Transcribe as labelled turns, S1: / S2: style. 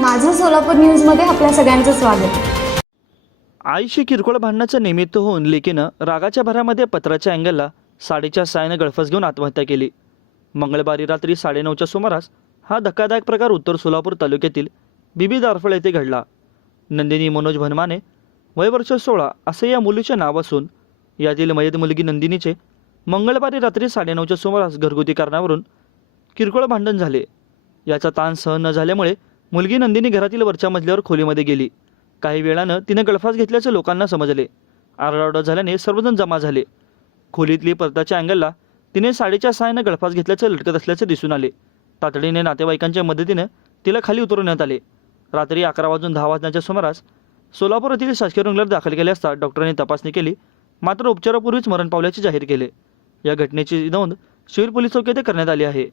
S1: माझं सोलापूर न्यूजमध्ये आपल्या सगळ्यांचं स्वागत.
S2: आईशी किरकोळ भांडणाचं निमित्त होऊन लेकीनं रागाच्या भरामध्ये पत्राच्या अँगलला साडीच्या सायनं गळफस घेऊन आत्महत्या केली. मंगळवारी रात्री साडेनऊच्या सुमारास हा धक्कादायक प्रकार उत्तर सोलापूर तालुक्यातील बिबी दारफळ येथे घडला. नंदिनी मनोज भनमाने वयवर्ष सोळा असे या मुलीचे नाव असून यातील मयत मुलगी नंदिनीचे मंगळवारी रात्री साडेनऊच्या सुमारास घरगुती कारणावरून किरकोळ भांडण झाले. याचा ताण सहन न झाल्यामुळे मुलगी नंदिनी घरातील वरच्या मजल्यावर खोलीमध्ये गेली. काही वेळानं तिनं गळफास घेतल्याचे लोकांना समजले. आरडाओरडा झाल्याने सर्वजण जमा झाले. खोलीतली परताच्या अँगलला तिने साडीच्या सहाय्यानं गळफास घेतल्याचे लटकत असल्याचे दिसून आले. तातडीने नातेवाईकांच्या मदतीनं तिला खाली उतरवण्यात आले. रात्री अकरा वाजून दहा वाजण्याच्या सुमारास सोलापूर येथील शासकीय रुग्णालयात दाखल केले असता डॉक्टरांनी तपासणी केली मात्र उपचारापूर्वीच मरण पावल्याचे जाहीर केले. या घटनेची नोंद शिवीर पोलीस चौकी येथे करण्यात आली आहे.